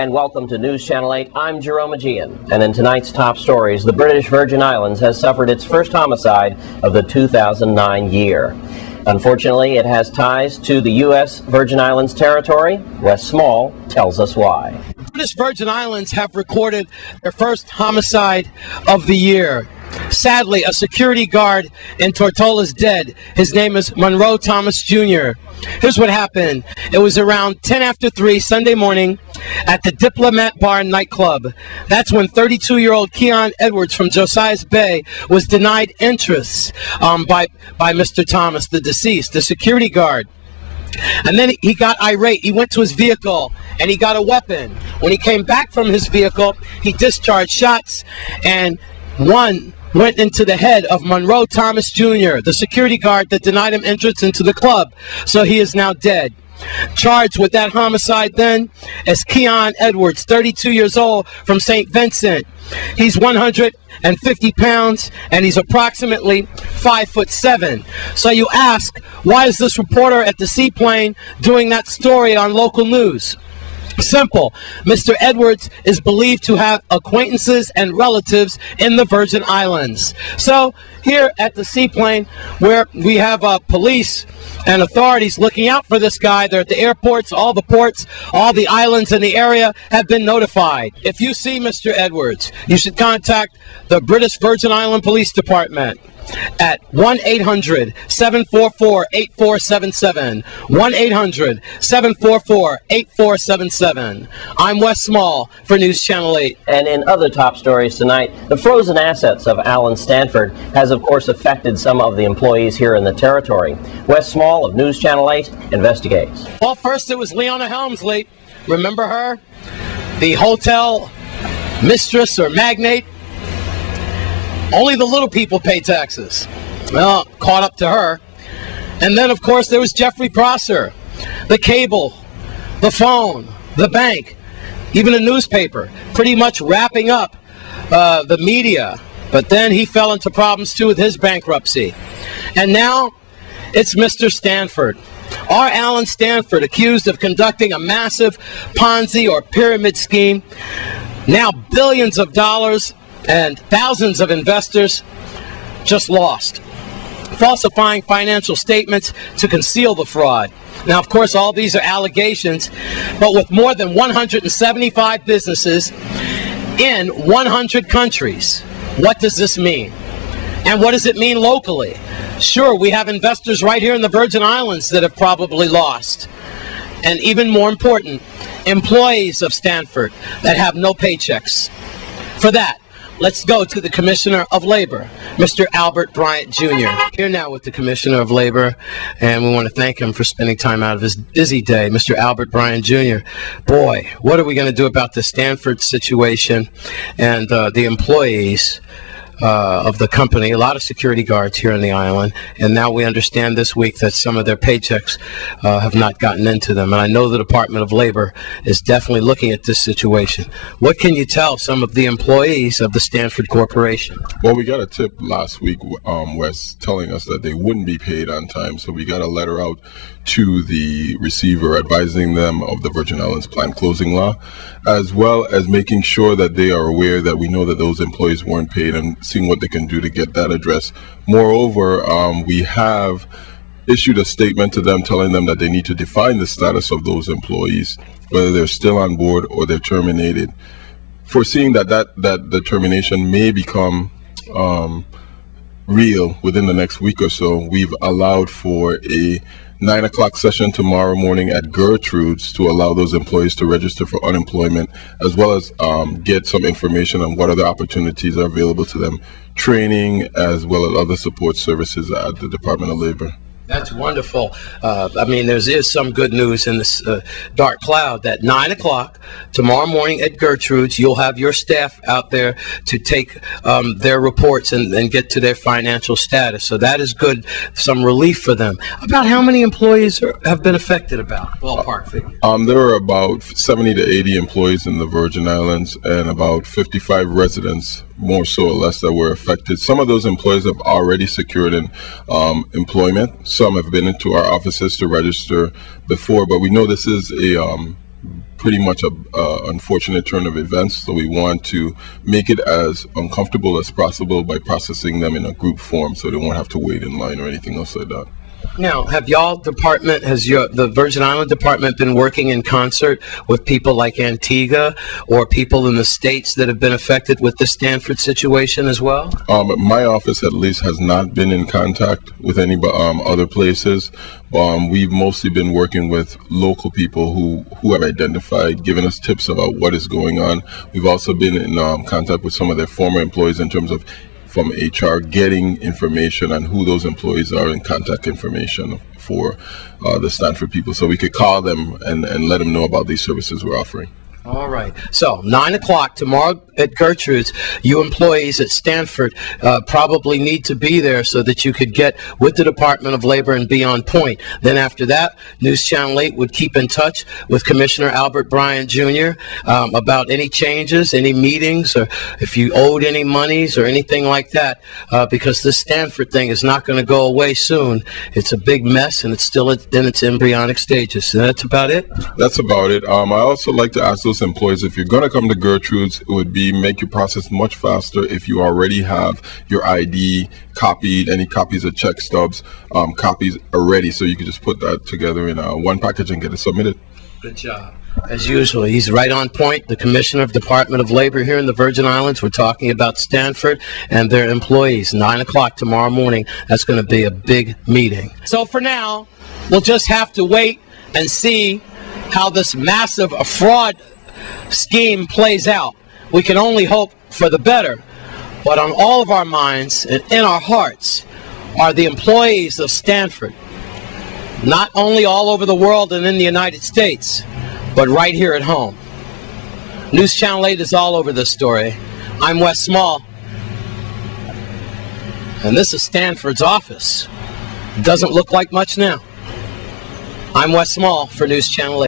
and welcome to News Channel 8. I'm Jerome Aegean, and in tonight's top stories, the British Virgin Islands has suffered its first homicide of the 2009 year. Unfortunately, it has ties to the U.S. Virgin Islands territory. Wes Small tells us why. The British Virgin Islands have recorded their first homicide of the year. Sadly, a security guard in Tortola is dead. His name is Monroe Thomas Jr. Here's what happened. It was around 10 after 3 Sunday morning at the Diplomat Bar and Nightclub. That's when 32-year-old Keon Edwards from Josiah's Bay was denied entrance by Mr. Thomas, the deceased, the security guard. And then he got irate. He went to his vehicle and he got a weapon. When he came back from his vehicle, he discharged shots, and one went into the head of Monroe Thomas Jr., the security guard that denied him entrance into the club. So he is now dead. Charged with that homicide then is Keon Edwards, 32 years old, from St. Vincent. He's 150 pounds and he's approximately 5'7". So you ask, why is this reporter at the seaplane doing that story on local news? Simple. Mr. Edwards is believed to have acquaintances and relatives in the Virgin Islands. So here at the seaplane, where we have police and authorities looking out for this guy, they're at the airports, all the ports, all the islands in the area have been notified. If you see Mr. Edwards, you should contact the British Virgin Island Police Department at 1-800-744-8477. 1-800-744-8477. I'm Wes Small for News Channel 8. And in other top stories tonight, the frozen assets of Alan Stanford has, of course, affected some of the employees here in the territory. Wes Small of News Channel 8 investigates. Well, first it was Leona Helmsley. Remember her? The hotel mistress or magnate. Only the little people pay taxes. Well, caught up to her. And then, of course, there was Jeffrey Prosser, the cable, the phone, the bank, even a newspaper, pretty much wrapping up the media. But then he fell into problems, too, with his bankruptcy. And now it's Mr. Stanford. Our Alan Stanford, accused of conducting a massive Ponzi or pyramid scheme, now billions of dollars, and thousands of investors just lost, falsifying financial statements to conceal the fraud. Now, of course, all these are allegations, but with more than 175 businesses in 100 countries, what does this mean? And what does it mean locally? Sure, we have investors right here in the Virgin Islands that have probably lost. And even more important, employees of Stanford that have no paychecks. For that, let's go to the Commissioner of Labor, Mr. Albert Bryant Jr. Here now with the Commissioner of Labor, and we want to thank him for spending time out of his busy day. Mr. Albert Bryant Jr., boy, what are we going to do about the Stanford situation and the employees of the company? A lot of security guards here on the island, and now we understand this week that some of their paychecks have not gotten into them. And I know the Department of Labor is definitely looking at this situation. What can you tell some of the employees of the Stanford Corporation? Well, we got a tip last week, Wes, telling us that they wouldn't be paid on time, so we got a letter out to the receiver advising them of the Virgin Islands planned closing law, as well as making sure that they are aware that we know that those employees weren't paid and seeing what they can do to get that addressed. Moreover, we have issued a statement to them telling them that they need to define the status of those employees, whether they're still on board or they're terminated. Foreseeing that the termination may become real within the next week or so, we've allowed for a 9 o'clock session tomorrow morning at Gertrude's to allow those employees to register for unemployment, as well as get some information on what other opportunities are available to them, training, as well as other support services at the Department of Labor. That's wonderful. I mean, there is some good news in this dark cloud that 9 o'clock tomorrow morning at Gertrude's, you'll have your staff out there to take their reports and get to their financial status. So that is good, some relief for them. About how many employees have been affected about, ballpark figure? There are about 70 to 80 employees in the Virgin Islands and about 55 residents, more so or less, that were affected. Some of those employees have already secured employment. Some have been into our offices to register before, but we know this is a pretty much a unfortunate turn of events. So we want to make it as uncomfortable as possible by processing them in a group form, so they won't have to wait in line or anything else like that. Now, has the Virgin Island Department been working in concert with people like Antigua or people in the states that have been affected with the Stanford situation as well? My office, at least, has not been in contact with any other places. We've mostly been working with local people who have identified, given us tips about what is going on. We've also been in contact with some of their former employees in terms of from HR, getting information on who those employees are and contact information for the Stanford people, so we could call them and let them know about these services we're offering. All right. So 9 o'clock tomorrow at Gertrude's. You employees at Stanford probably need to be there so that you could get with the Department of Labor and be on point. Then after that, News Channel 8 would keep in touch with Commissioner Albert Bryant Jr. About any changes, any meetings, or if you owed any monies or anything like that, because this Stanford thing is not going to go away soon. It's a big mess, and it's still in its embryonic stages. So that's about it? That's about it. I also like to ask those employees, if you're going to come to Gertrude's, it would be make your process much faster if you already have your ID copied, any copies of check stubs, copies already, so you can just put that together in one package and get it submitted. Good job. As usual, he's right on point. The Commissioner of Department of Labor here in the Virgin Islands. We're talking about Stanford and their employees. 9 o'clock tomorrow morning. That's going to be a big meeting. So for now, we'll just have to wait and see how this massive fraud scheme plays out. We can only hope for the better, but on all of our minds and in our hearts are the employees of Stanford, not only all over the world and in the United States, but right here at home. News Channel 8 is all over this story. I'm Wes Small, and this is Stanford's office. It doesn't look like much now. I'm Wes Small for News Channel 8.